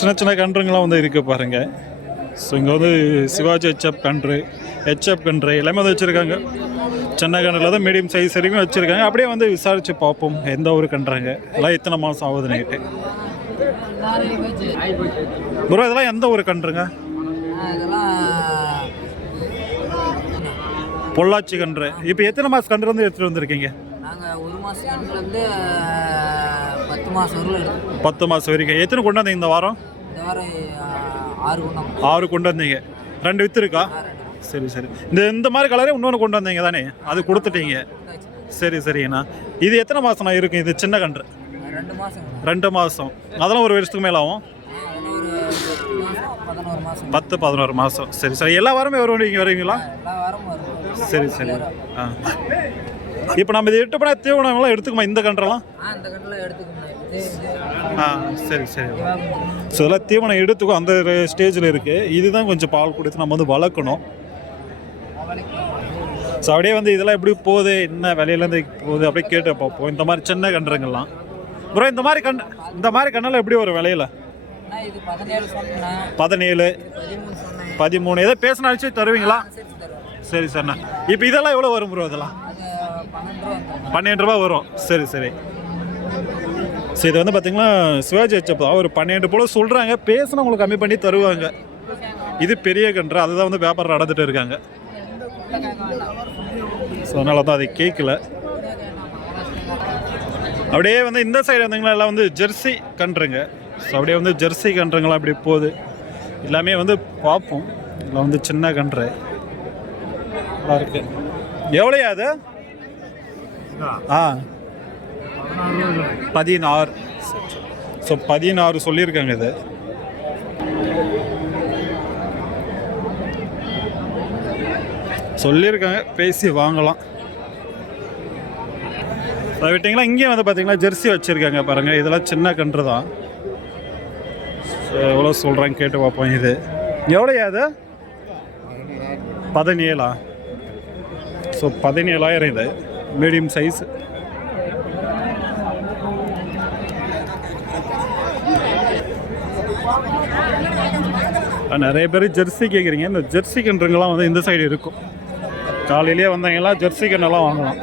சின்ன சின்ன கன்றுங்களாம் வந்து இருக்குது பாருங்க. ஸோ இங்கே வந்து சிவாஜி ஹெச்எப் கன்று ஹெச்எப் கன்று எல்லாமே வந்து வச்சுருக்காங்க. சின்ன கன்றில் தான் மீடியம் சைஸ் வரைக்கும் வச்சுருக்காங்க. அப்படியே வந்து விசாரித்து பார்ப்போம் எந்த ஒரு கன்றுங்க. எல்லாம் எத்தனை மாதம் ஆகுது நைட்டு ப்ரோ இதெல்லாம் எந்த ஒரு கன்றுங்க? பொள்ளாச்சி கன்று. இப்போ எத்தனை மாதம் கன்று வந்து எடுத்துகிட்டு வந்திருக்கீங்க? நாங்கள் ஒரு மாதம் பத்து மாதம் வரல பத்து மாதம் வரைக்கும். எத்தனை கொண்டு வந்தீங்க இந்த வாரம்? இந்த வாரம் ஆறு குண்டம் ஆறு கொண்டு வந்தீங்க. ரெண்டு வித்து இருக்கா? சரி சரி. இந்த இந்த மாதிரி கலரே இன்னொன்று கொண்டு வந்தீங்க தானே? அது கொடுத்துட்டீங்க. சரி சரிங்கண்ணா. இது எத்தனை மாதம்ண்ணா இருக்கும் இது சின்ன கன்று. ரெண்டு மாதம் ரெண்டு மாதம் அதெல்லாம் ஒரு வருஷத்துக்கு மேலே ஆகும்? பத்து பதினோரு மாதம் சரி சரி. எல்லா வாரமே வருவீங்க வருவீங்களா? எல்லா வாரமும் வரும். சரி சரி. ஆ. இப்போ நம்ம இது எட்டு பண்ண தீவனங்கள்லாம் எடுத்துக்குமா இந்த கன்றெல்லாம்? ஆ சரி சரி. ஸோ இதெல்லாம் தீவனம் எடுத்துக்கும் அந்த ஸ்டேஜில் இருக்குது இதுதான் கொஞ்சம் பால் கொடுத்து நம்ம வந்து வளர்க்கணும். ஸோ அப்படியே வந்து இதெல்லாம் எப்படி போகுது? என்ன விலையிலேருந்து போகுது? அப்படியே கேட்டு பார்ப்போம். இந்த மாதிரி சின்ன கன்றுங்கள்லாம். ப்ரோ இந்த மாதிரி கண் இந்த மாதிரி கண்ணெல்லாம் எப்படி வரும் விலையில? பதினேழு. பதிமூணு. ஏதோ பேசினா வச்சு தருவீங்களா? சரி சரிண்ணா இப்போ இதெல்லாம் எவ்வளோ வரும் ப்ரோ இதெல்லாம்? பன்னெண்டு ரூபா வரும். சரி சரி. ஸோ இது வந்து பார்த்தீங்கன்னா சிவாஜி ஹெச்சப் தான் ஒரு பன்னெண்டு போல் சொல்கிறாங்க பேசினா உங்களுக்கு கம்மி பண்ணி தருவாங்க. இது பெரிய கன்று. அதுதான் வந்து வியாபாரம் நடந்துட்டு இருக்காங்க. ஸோ அதனால தான் அதை கேட்கல அப்படியே வந்து இந்த சைடு வந்தீங்களா எல்லாம் வந்து ஜெர்சி கன்றுங்க. ஸோ அப்படியே வந்து ஜெர்சி கன்றுங்களா அப்படி போகுது. எல்லாமே வந்து பார்ப்போம். இதில் வந்து சின்ன கன்று. நல்லா இருக்கு. எவ்வளோயா அது? ஆ. பதினாறு. ஸோ பதினாறு சொல்லியிருக்காங்க இது. சொல்லியிருக்காங்க. பேசி வாங்கலாம். அதை விட்டிங்களா? இங்கேயும் வந்து பார்த்தீங்கன்னா ஜெர்சி வச்சுருக்காங்க பாருங்கள் இதெல்லாம் சின்ன கன்று தான். எவ்வளோ சொல்கிறாங்க கேட்டு பார்ப்போம் இது. எவ்வளோயா அது பதினேழா? ஸோ பதினேழாயிரம் இது. மீடியம் சைஸ் நிறைய பேர் ஜெர்சி கேட்குறீங்க இந்த ஜெர்சி கன்றுங்கெல்லாம் வந்து இந்த சைடு இருக்கும். காலையிலேயே வந்தவங்கலாம் ஜெர்சி கண்ணெல்லாம் வாங்கலாம்.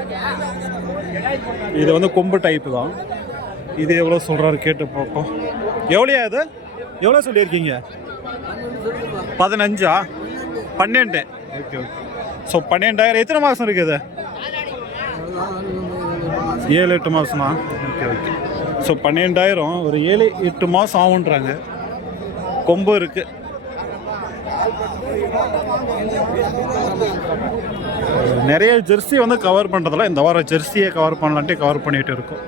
இது வந்து கொம்பு டைப்பு தான். இது எவ்வளோ சொல்கிறாரு கேட்டு பார்ப்போம். எவ்வளோயா இது? எவ்வளோ சொல்லியிருக்கீங்க? பதினஞ்சா? பன்னெண்டு. ஓகே ஓகே ஸோ பன்னெண்டாயிரம். எத்தனை மாதம் இருக்குது ஏழு எட்டு மாதமா ஓகே ஓகே ஸோ பன்னெண்டாயிரம். ஒரு ஏழு எட்டு மாதம் ஆகுன்றாங்க. கொம்பு இருக்குது நிறைய ஜெர்சி வந்து கவர் பண்ணுறதில்ல இந்த வாரம் ஜெர்சியை கவர் பண்ணலான்ட்டு கவர் பண்ணிகிட்டு இருக்கோம்.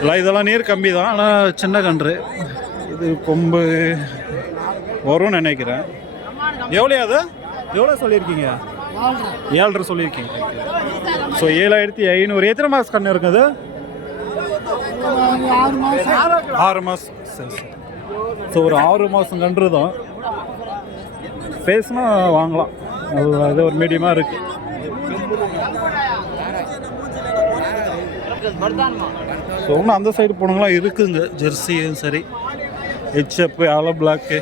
இல்லை இதெல்லாம் நீர் கம்மி தான் ஆனால் சின்ன கன்று. இது கொம்பு வரும்னு நினைக்கிறேன். எவ்வளோ அது? எவ்வளோ சொல்லியிருக்கீங்க? ஏழரை சொல்லியிருக்கீங்க. ஸோ ஏழாயிரத்தி ஐநூறு. எத்தனை மாதம் கண்ணு இருக்குது ஆறு மாதம் சரி சரி. ஸோ ஒரு ஆறு மாதம் கன்று தான். பேசினா வாங்கலாம். அது அது ஒரு மீடியமாக இருக்குது ஸோ அந்த சைடு போனவங்களாம் இருக்குங்க. ஜெர்சியும் சரி. ஹெச்எப்பு ஆலோ பிளாக்கு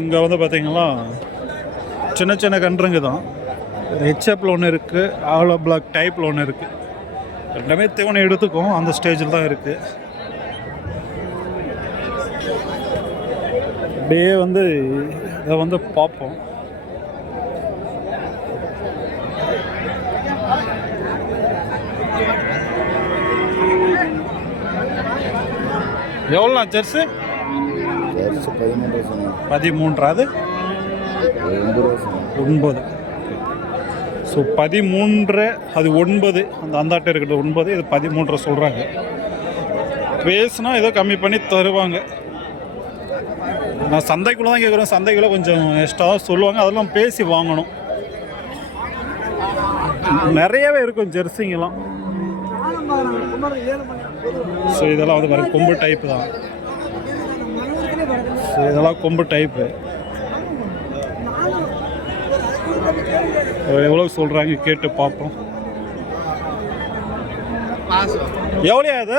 இங்கே வந்து பார்த்தீங்கன்னா சின்ன சின்ன கன்றுங்க தான். ஹெச்எப்பில் ஒன்று இருக்குது ஆலோ பிளாக் டைப்பில் ஒன்று இருக்குது ரெண்டுமே தீவனம் எடுத்துக்கும் அந்த ஸ்டேஜில் தான் இருக்குது அப்படியே வந்து இதை வந்து பார்ப்போம். எவ்வளோண்ணா பதிமூன்று வருஷம் பதிமூன்றாவது வருஷம் ஒன்பது. ஸோ பதிமூன்று அது ஒன்பது அந்த அந்தாட்டை இருக்கிறது ஒன்பது இது பதிமூன்று சொல்கிறாங்க பேசுனா ஏதோ கம்மி பண்ணி தருவாங்க. நான் சந்தைக்குள்ளே தான் கேட்குறேன் சந்தைக்குள்ளே கொஞ்சம் எக்ஸ்ட்ரா தான் சொல்லுவாங்க. அதெல்லாம் பேசி வாங்கணும். நிறையவே இருக்கும் ஜெர்சிங்கெல்லாம். ஸோ இதெல்லாம் வந்து பாருங்க கொம்பு டைப்பு தான். ஸோ இதெல்லாம் கொம்பு டைப்பு எவ்வளோ சொல்கிறாங்க கேட்டு பார்ப்போம். எவ்வளோ அது?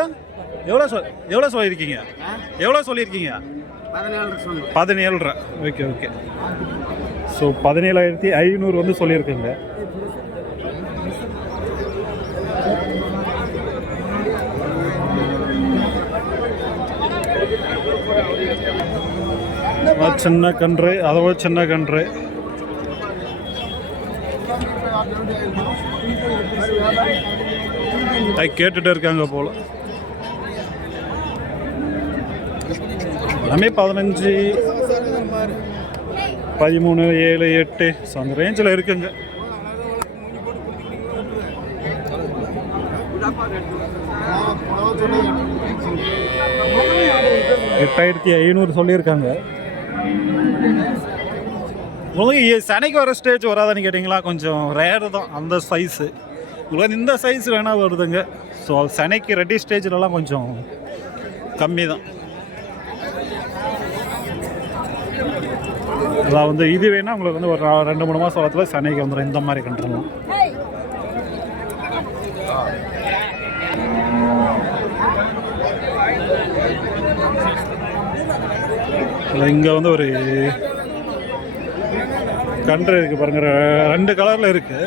எவ்வளோ சொல் எவ்வளோ சொல்லியிருக்கீங்க? எவ்வளோ சொல்லியிருக்கீங்க? பதினேழரை. Okay okay. ஸோ பதினேழாயிரத்தி ஐநூறு வந்து சொல்லியிருக்கேங்க. சின்ன கன்று அதோட சின்ன கன்று. கேட்டுட்டு இருக்காங்க போல. எல்லாமே பதினஞ்சு பதிமூணு ஏழு எட்டு. ஸோ அந்த ரேஞ்சில் இருக்குங்க. எட்டாயிரத்தி ஐநூறு சொல்லியிருக்காங்க. உங்களுக்கு சனைக்கு வர ஸ்டேஜ் வராதான்னு கேட்டிங்களா? கொஞ்சம் ரேர் தான். அந்த சைஸு உங்களுக்கு இந்த சைஸ் வேணால் வருதுங்க. ஸோ சனைக்கு ரெடி ஸ்டேஜ்லலாம் கொஞ்சம் கம்மி தான். அதான் வந்து இது வேணால் உங்களுக்கு வந்து ஒரு ரெண்டு மூணு மாதம் வரத்துல சனைக்கு வந்துடும் இந்த மாதிரி கண்டுலாம் இங்கே வந்து ஒரு கன்று இருக்கு பாருங்க ரெண்டு கலர்ல இருக்கு.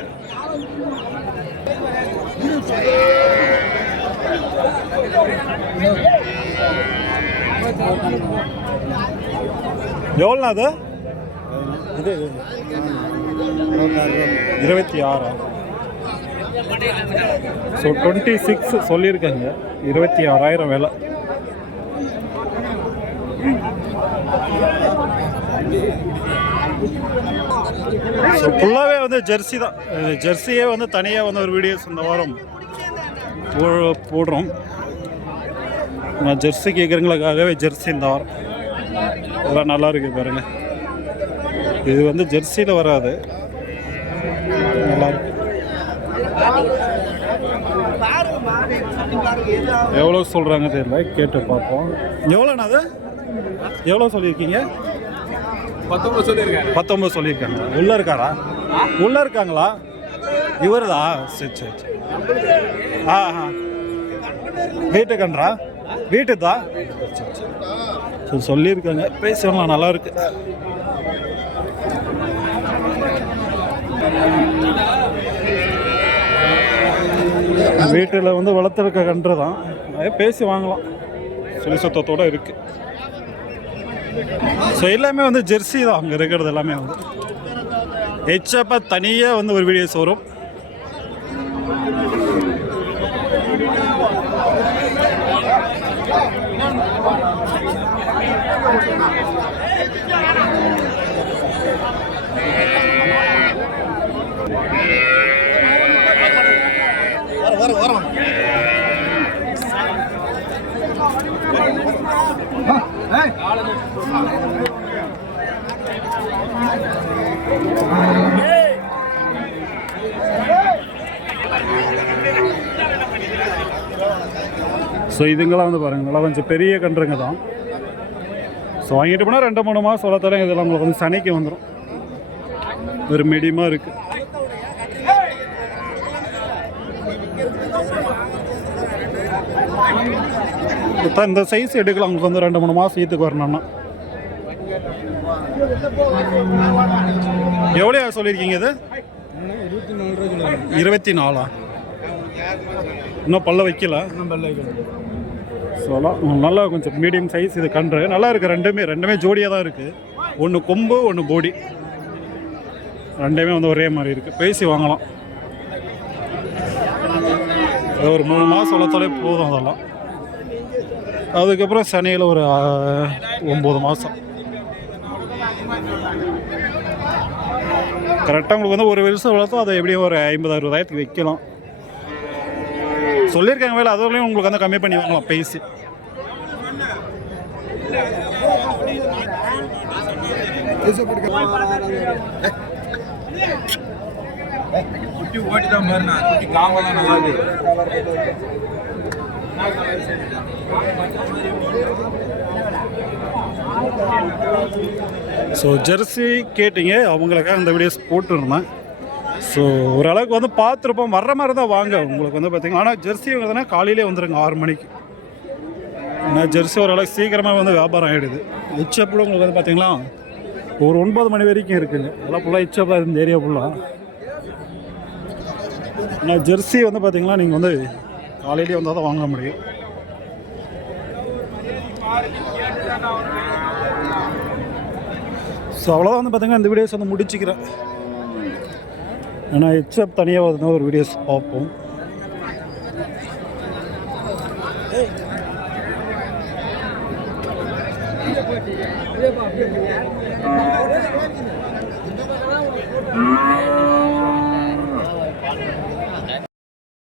எவ்வளோ அது? இது இருபத்தி ஆறா. ஸோ டுவெண்ட்டி சிக்ஸ் சொல்லியிருக்கேங்க. இருபத்தி ஆறாயிரம் விலை. ஸோ ஃபுல்லாகவே வந்து ஜெர்சி தான். ஜெர்சியே வந்து தனியாக வந்து ஒரு வீடியோஸ் இந்த வாரம் போ- போடுறோம். நான் ஜெர்சி கேட்குறங்களுக்காகவே ஜெர்சி இந்த வாரம். இதெல்லாம் நல்லா இருக்குது பாருங்கள் இது வந்து ஜெர்சியில் வராது. நல்லாயிருக்கு எவ்வளோ சொல்கிறாங்க தெரியல. கேட்டு பார்ப்போம். எவ்வளோண்ணா அது? எவ்வளோ சொல்லியிருக்கீங்க? பத்தொம்பது சொல்லியிருக்காங்க. உள்ளே இருக்காரா? உள்ளே இருக்காங்களா? இவர்தா? சரி சரி சரி. ஆ ஆ. வீட்டுக்கன்றா வீட்டுதா? சரி சரி சரி சொல்லியிருக்காங்க. பேசுவாங்களா நல்லா இருக்கு. வீட்டில் வந்து வளர்த்துருக்க கன்று தான் அதே பேசி வாங்கலாம். சொல்லி சுத்தத்தோடு இருக்குது ஸோ எல்லாமே வந்து ஜெர்சி தான். அங்கே இருக்கிறது எல்லாமே வந்து. ஹெச்அப்பாக தனியாக வந்து ஒரு வீடியோஸ் வரும் ஸோ இதுங்கெல்லாம் வந்து பாருங்க நல்லா கொஞ்சம் பெரிய கன்றுங்க தான். ஸோ வாங்கிட்டு போனால் ரெண்டு மூணு மாதம் வளர்த்தாலே இதெல்லாம் உங்களுக்கு வந்து சனைக்கு வந்துடும் ஒரு மீடியமாக இருக்குது இந்த சைஸ் எடுக்கலாம் உங்களுக்கு வந்து ரெண்டு மூணு மாதம் ஈத்துக்கு வரணும்னா எவ்வளோ சொல்லியிருக்கீங்க இது? இருபத்தி நாலா இன்னும் பல்ல வைக்கல. சொல்லலாம் நல்லா கொஞ்சம் மீடியம் சைஸ் இது கன்று. நல்லா இருக்குது ரெண்டுமே. ரெண்டுமே ஜோடியாக தான் இருக்குது ஒன்று கொம்பு ஒன்று போடி ரெண்டுமே வந்து ஒரே மாதிரி இருக்குது பேசி வாங்கலாம். அது ஒரு மூணு மாதம் வளர்த்தாலே போதும் அதெல்லாம். அதுக்கப்புறம் சனியில் ஒரு ஒம்பது மாதம் கரெக்டாக உங்களுக்கு வந்து ஒரு வருஷம் வளர்த்தோம் அதை எப்படியும் ஒரு ஐம்பது அறுபதாயிரத்துக்கு வைக்கலாம். சொல்லியிருக்காங்க வேலை அதுவரையும் உங்களுக்கு வந்து கம்மி பண்ணி வாங்கலாம் பேசி. குட்டி ஓட்டிதான் பாருண்ணா குட்டி காம்பெல்லாம் நல்லா இருக்கு. ஸோ ஜெர்சி கேட்டிங்க அவங்களுக்காக அந்த வீடியோஸ் போட்டுருந்தேன். ஸோ ஓரளவுக்கு வந்து பார்த்துருப்போம். வர்ற மாதிரி தான் வாங்க. உங்களுக்கு வந்து பார்த்தீங்கன்னா ஆனால் ஜெர்சி வாங்குறதுனா காலையிலே வந்துடுங்க ஆறு மணிக்கு. ஏன்னா ஜெர்சி ஓரளவுக்கு சீக்கிரமாக வந்து வியாபாரம் ஆகிடுது ஹெச்எப்பில் உங்களுக்கு வந்து பார்த்தீங்களா ஒரு ஒன்பது மணி வரைக்கும் இருக்குங்க. அதெல்லாம் ஃபுல்லாக ஹெச்எப் தான் இந்த ஏரியா ஃபுல்லாக ஆனால் ஜெர்சி வந்து பார்த்தீங்கன்னா நீங்கள் வந்து காலையிலேயே வந்தால் தான் வாங்க முடியும். ஸோ அவ்வளோதான் வந்து பார்த்தீங்கன்னா இந்த வீடியோஸ் வந்து முடிச்சுக்கிறேன். ஏன்னா எக்ஸப்ட் தனியாக வந்து ஒரு வீடியோஸ் பார்ப்போம்.